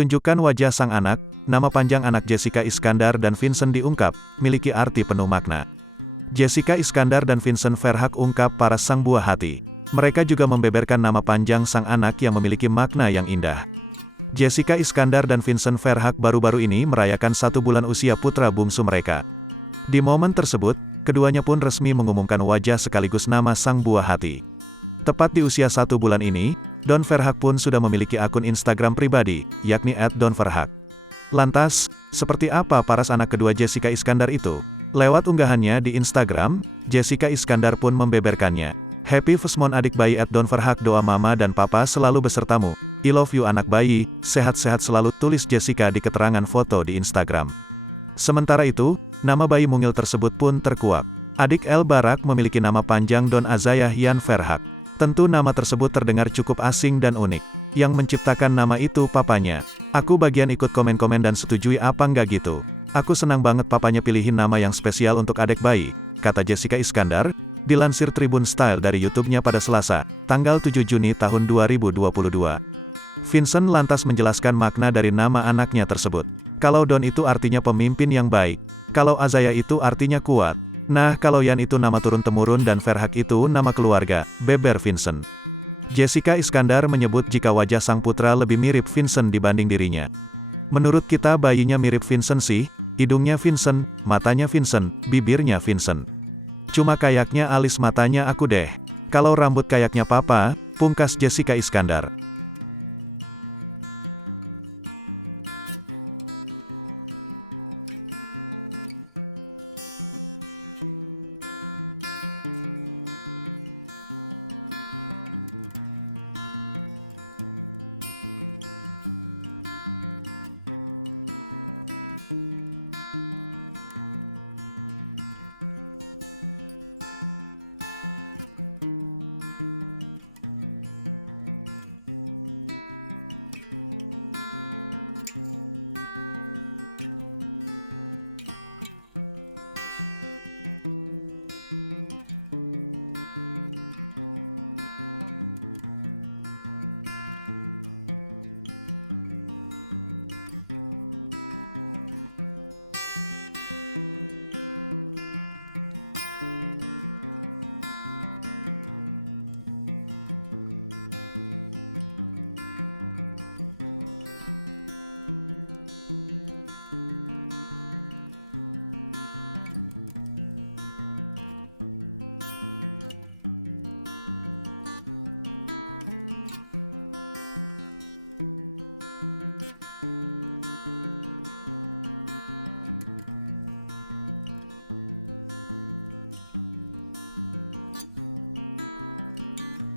Tunjukkan wajah sang anak. Nama panjang anak Jessica Iskandar dan Vincent diungkap, miliki arti penuh makna. Jessica Iskandar dan Vincent Verhaeghe ungkap para sang buah hati. Mereka juga membeberkan nama panjang sang anak yang memiliki makna yang indah. Jessica Iskandar dan Vincent Verhaeghe baru-baru ini merayakan 1 bulan usia putra bungsu mereka. Di momen tersebut, keduanya pun resmi mengumumkan wajah sekaligus nama sang buah hati. Tepat di usia 1 bulan ini, Don Verhaeghe pun sudah memiliki akun Instagram pribadi, yakni @donverhaeghe. Lantas, seperti apa paras anak kedua Jessica Iskandar itu? Lewat unggahannya di Instagram, Jessica Iskandar pun membeberkannya. Happy Fusmon adik bayi @donverhaeghe, doa mama dan papa selalu besertamu. I love you anak bayi, sehat-sehat selalu, tulis Jessica di keterangan foto di Instagram. Sementara itu, nama bayi mungil tersebut pun terkuak. Adik El Barak memiliki nama panjang Don Azayah Yan Verhaeghe. Tentu nama tersebut terdengar cukup asing dan unik. Yang menciptakan nama itu papanya. Aku bagian ikut komen-komen dan setujui apa nggak gitu. Aku senang banget papanya pilihin nama yang spesial untuk adik bayi, kata Jessica Iskandar, dilansir Tribun Style dari YouTube-nya pada Selasa, tanggal 7 Juni tahun 2022. Vincent lantas menjelaskan makna dari nama anaknya tersebut. Kalau Don itu artinya pemimpin yang baik. Kalau Azayah itu artinya kuat. Nah, kalau Yan itu nama turun-temurun dan Verhaeghe itu nama keluarga, beber Vincent. Jessica Iskandar menyebut jika wajah sang putra lebih mirip Vincent dibanding dirinya. Menurut kita bayinya mirip Vincent sih, hidungnya Vincent, matanya Vincent, bibirnya Vincent. Cuma kayaknya alis matanya aku deh. Kalau rambut kayaknya papa, pungkas Jessica Iskandar.